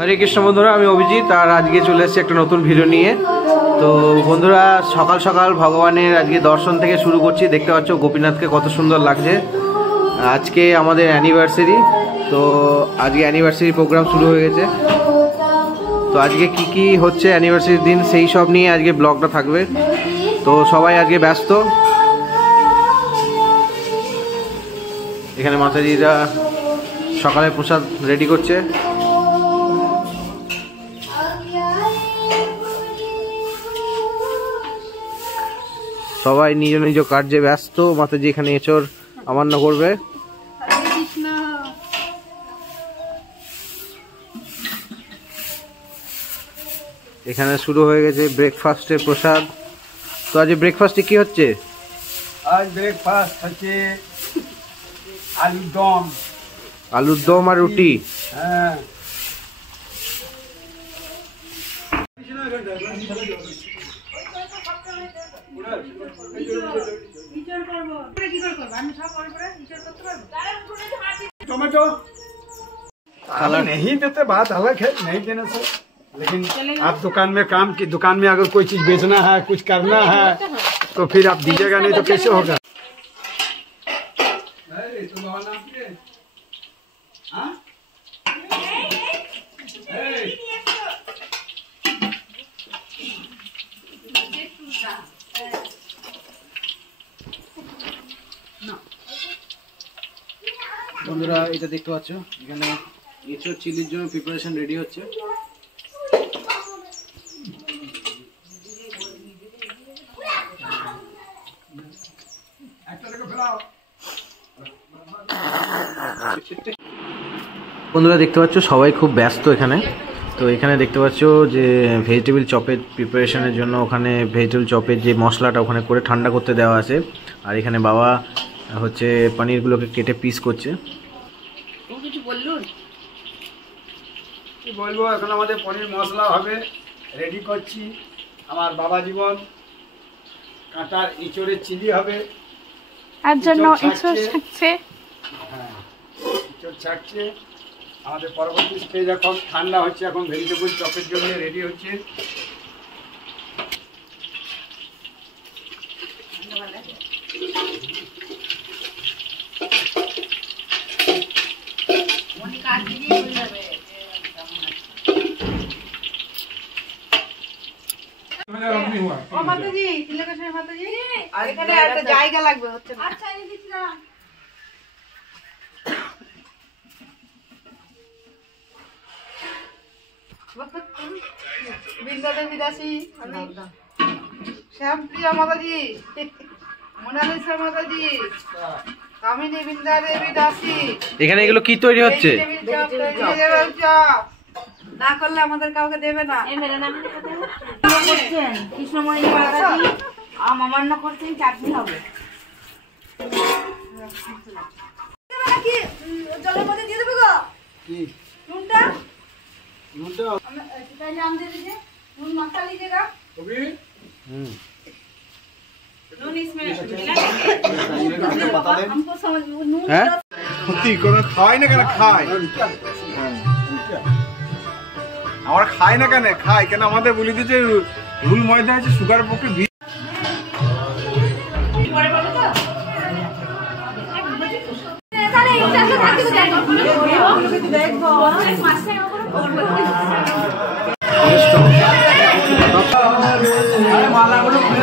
হরে কৃষ্ণ বন্ধুরা, আমি অভিজিৎ আর আজকে চলে এসেছি একটা নতুন ভিডিও নিয়ে। তো বন্ধুরা, সকাল সকাল ভগবানের আজকে দর্শন থেকে শুরু করছি। দেখতে পাচ্ছ গোপীনাথকে কত সুন্দর লাগছে। আজকে আমাদের অ্যানিভার্সারি, তো আজকে অ্যানিভার্সারি প্রোগ্রাম শুরু হয়ে গেছে। তো আজকে কি কি হচ্ছে অ্যানিভার্সারির দিন সেই সব নিয়ে আজকে ব্লগটা থাকবে। তো সবাই আজকে ব্যস্ত। এখানে মাতাজিরা সকালে প্রসাদ রেডি করছে। সবাই নিজ নিজ কার্যে ব্যস্ত। মাতাজি এখানে এঁচড় আমান্য করবে। এখানে শুরু হয়ে গেছে ব্রেকফাস্টের প্রসাদ। তো আজ ব্রেকফাস্টে কি হচ্ছে? আজ ব্রেকফাস্ট হচ্ছে আলুর দম। আলুর দম আর রুটি। হ্যাঁ, टोमेटो नहीं देते, बात अलग है, नहीं देने से। लेकिन आप दुकान में दुकान में अगर कोई चीज बेचना है, कुछ करना है, तो फिर आप दीजिएगा, नहीं तो कैसे होगा। বন্ধুরা, এটা দেখতে পাচ্ছ, এখানে এঁচড় চিলির জন্য প্রিপারেশন রেডি হচ্ছে। বন্ধুরা দেখতে পাচ্ছ সবাই খুব ব্যস্ত এখানে। তো এখানে দেখতে পাচ্ছ যে ভেজিটেবিল চপের প্রিপারেশনের জন্য ওখানে ভেজিটেবিল চপের যে মশলাটা ওখানে করে ঠান্ডা করতে দেওয়া আছে। আর এখানে বাবা হচ্ছে পনিরগুলোকে কেটে পিস করছে। কি বলবো, এখন আমাদের পনির মশলা হবে, রেডি করছি। আমার বাবা জীবন কাঁটার ইঁচড়ের চিলি হবে, আর জন্য ইঁচড় ছাড়ছে। হ্যাঁ, ইঁচড় ছাড়ছে। আমাদের পরবর্তী স্টেজ এখন ঠান্ডা হচ্ছে, এখন ভেজিটেবল চপের জন্য রেডি হচ্ছে। জায়গা লাগবে হচ্ছে। বৃন্দা দেবী দাসী, শ্যামপ্রিয়া মাতাজি, মোনালিসা মাতাজি, কামিনী বৃন্দা দেবী দাসী। এখানে এগুলো কি তৈরি হচ্ছে? না করলে আমাদের কাউকে দেবে না। কৃষ্ণময়ী মাতাজি আম আমান্য করছেন, চাটনি হবে। জলের মধ্যে দিয়ে দেবো গো নুনটা। पहले हम दे दीजिए नून, मक्खन लीजिएगा। नून इसमें हमको समझ नून খায় না কেন? খায় আমার খায় না কেন? খায় কেন? আমাদের বলে দিয়েছে রুল ময়দা আছে, সুগার পক্ষে মালাগুলো খুলে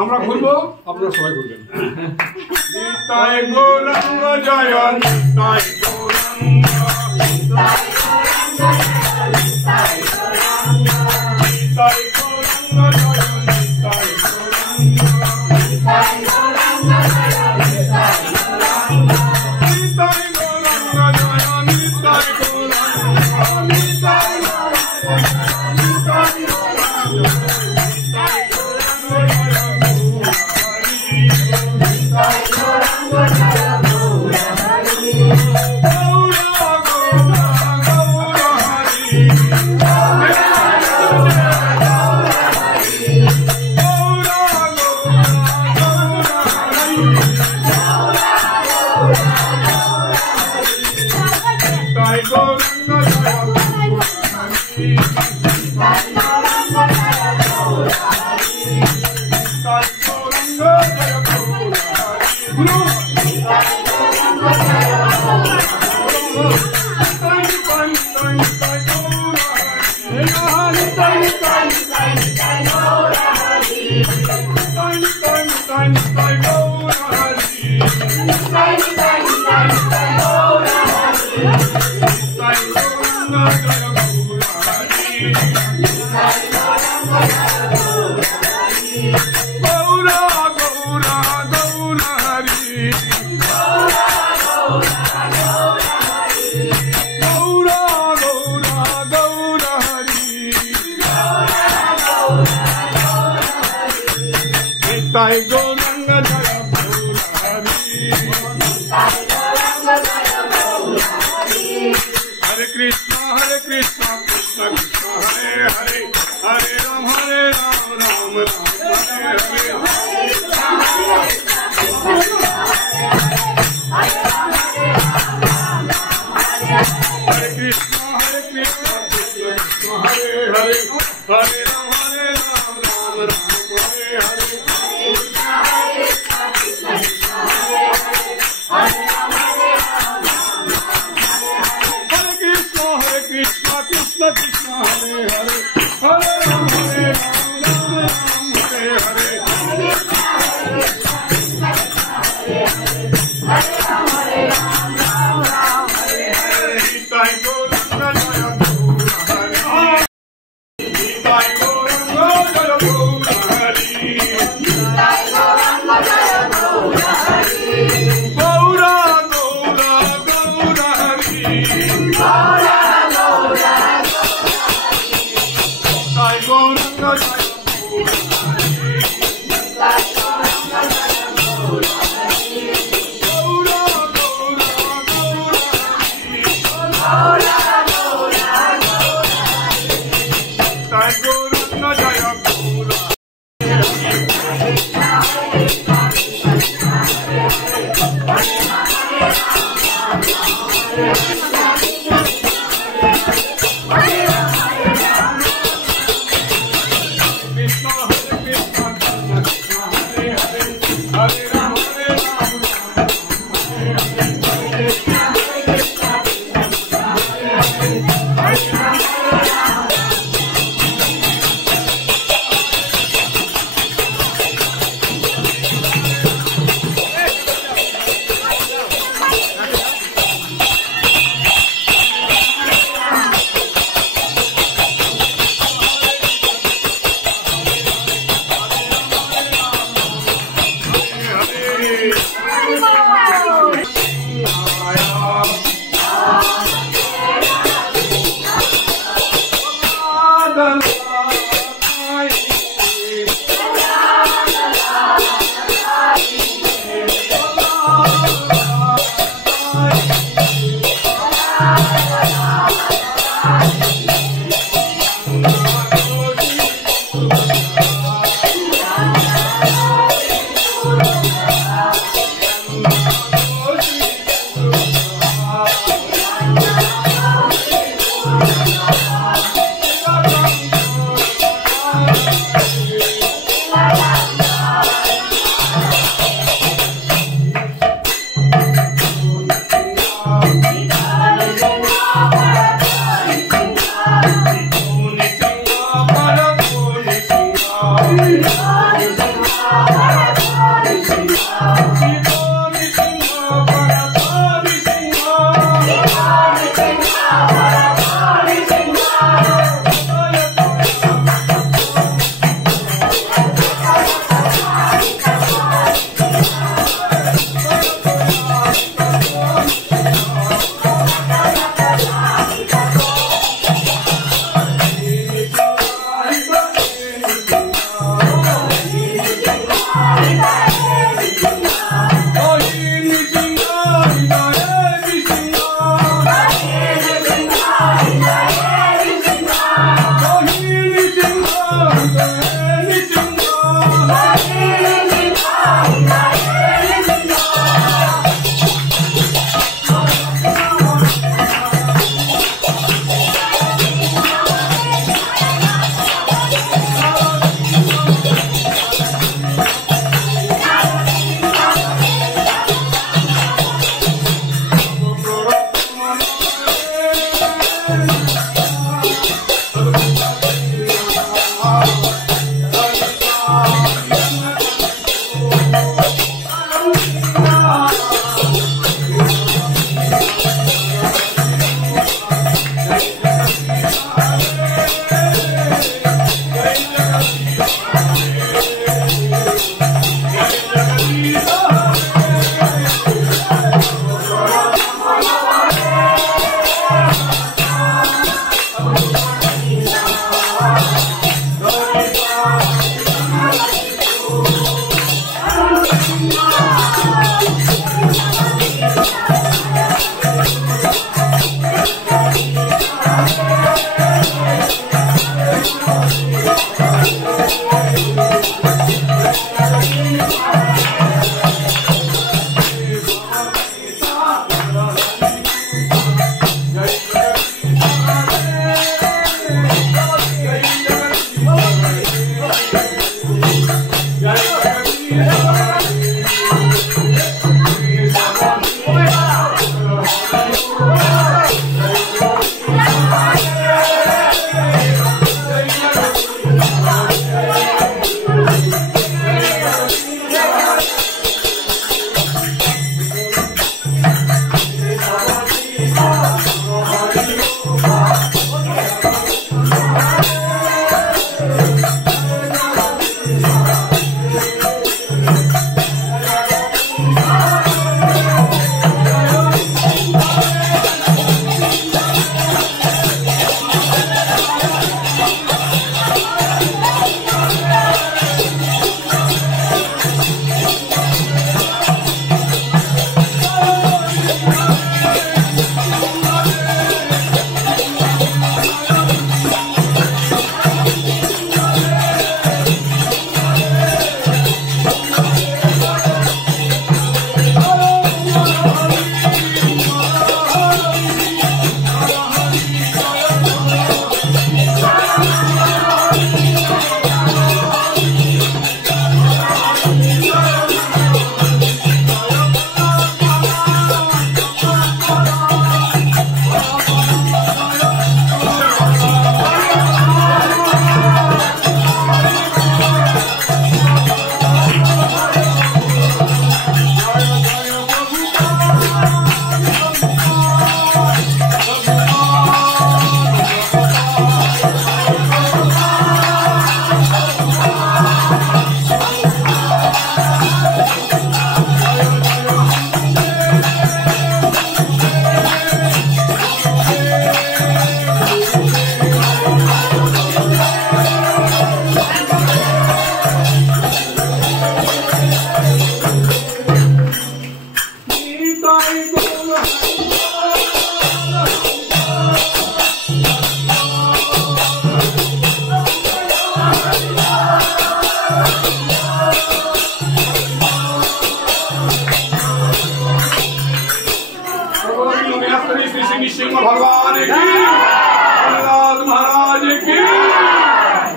আমরা ঘুরবো, আপনারা সবাই ঘুরবেন। নিতাই গৌরাঙ্গ জয়, নিতাই গৌরাঙ্গ, নিতাই গৌরাঙ্গ জয়, Nitai Hare Krishna, Krishna Krishna, Hare Hare, Hare Ram, Ram Ram, Hare Hare. Hare Krishna, Krishna Krishna, Hare Hare, Hare Ram, Ram Ram, Hare Hare. Krishna Krishna, Hare Hare, Hare Ram, Ram Ram, Hare Hare. Nitai Gauranga Jaya Gaura Hari, Nitai Gauranga Jaya Gaura Hari, Nitai Gauranga Jaya Gaura Hari, Gaura Gaura Gaura Hari, Gaura Gaura Nitai Gauranga Jaya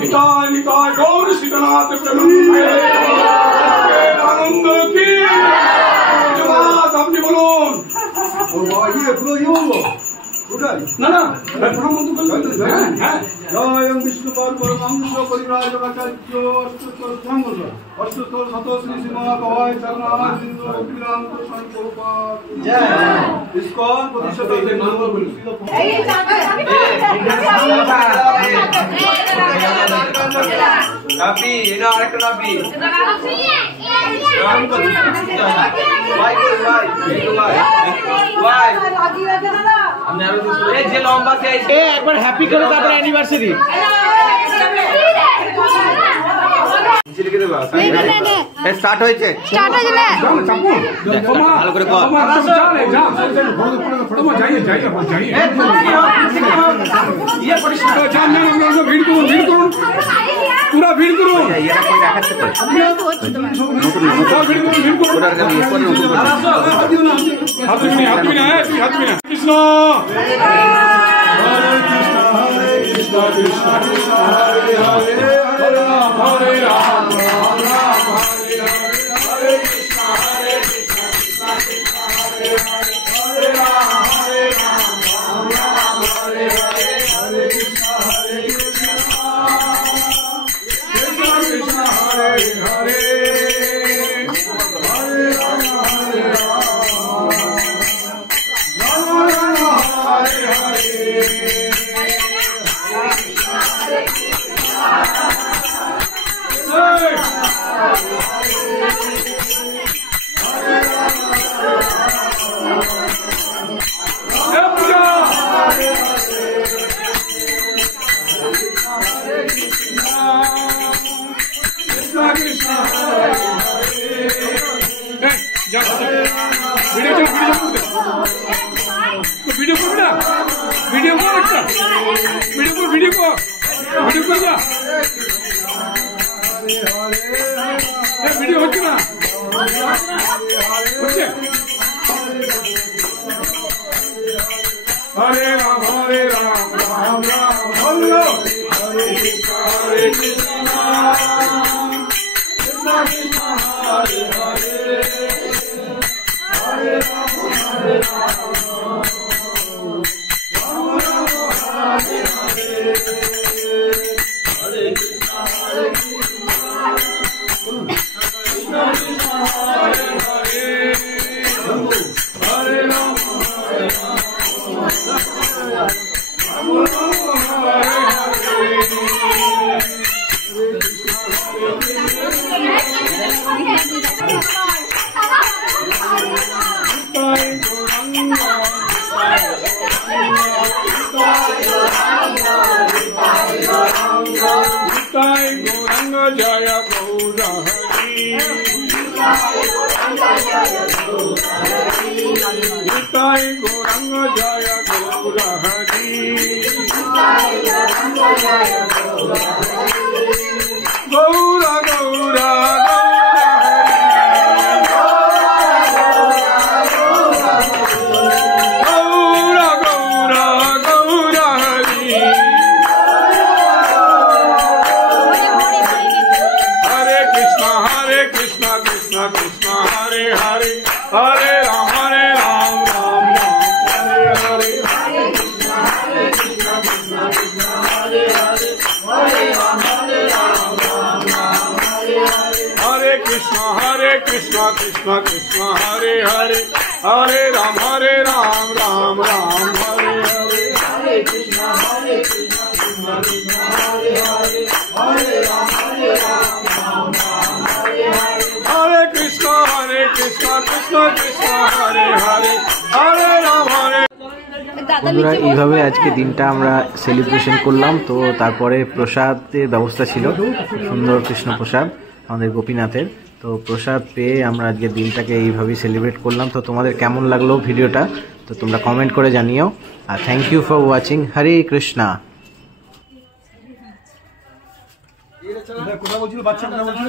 Nitai Nitai Gour Sitanath প্রভু আনন্দ কি জগৎ আপনি বলুন। না না জয় বিষ্ণুপদ পরমাংশ পরিব্রাজকাচার্য অষ্টতর শত শ্রী শ্রীমৎ অভয় চরণারবিন্দ ভক্তিরান্ত সংকল্পক জয় ISKCON প্রতিষ্ঠাতা নাপি এটা আরেকটা নাপি যে লম্বা একবার হ্যাপি করে তারপর অ্যানিভার্সারি স্টার্ট হয়েছে ভালো করে কর ভিড় করুন ভিড় করুন পুরা ভিড় করুন দেখাচ্ছে কৃষ্ণ কৃষ্ণ কৃষ্ণ হরে হরে হরে রাম হরে রাম রাম রাম হরে হরে হরে কৃষ্ণ হরে কৃষ্ণ কৃষ্ণ কৃষ্ণ হরে হরে হরে রাম হরে রাম রাম রাম হরে হরে হরে কৃষ্ণ কৃষ্ণ কৃষ্ণ হরে হরে হরে রাম হরে রাম রাম রাম হরে হরে ভিডিও হচ্ছে না হচ্ছে হরে রাম রাম রাম হরে হরে কৃষ্ণ হরে কৃষ্ণ কৃষ্ণ কৃষ্ণ হরে হরে হরে রাম হরে রাম রাম রাম হরে হরে হরে কৃষ্ণ হরে কৃষ্ণ কৃষ্ণ কৃষ্ণ হরে হরে হরে রাম হরে রাম রাম রাম হরে হরে গৌরাঙ্গ জয় গৌর হরি নিতাই গৌরাঙ্গ জয় গৌর হরি গৌর গৌর कृष्ण हरे हरे हरे राम राम राम हरे हरे हरे कृष्ण कृष्ण कृष्ण हरे हरे हरे राम राम राम हरे हरे हरे कृष्ण कृष्ण कृष्ण कृष्ण हरे हरे हरे राम राम राम हरे हरे हरे कृष्ण कृष्ण कृष्ण हरे हरे हरे राम राम राम हरे हरे हरे कृष्ण कृष्ण कृष्ण हरे हरे हरे राम हरे। বন্ধুরা এইভাবে আজকে দিনটা আমরা সেলিব্রেশন করলাম। তো তারপরে প্রসাদের ব্যবস্থা ছিল, সুন্দর কৃষ্ণ প্রসাদ আমাদের গোপীনাথের। তো প্রসাদ পেয়ে আমরা আজকে দিনটাকে এইভাবেই সেলিব্রেট করলাম। তো তোমাদের কেমন লাগলো ভিডিওটা তো তোমরা কমেন্ট করে জানিও। আর থ্যাংক ইউ ফর ওয়াচিং। হরে কৃষ্ণা। কথা বলছিল বাচ্চা কথা বলছিল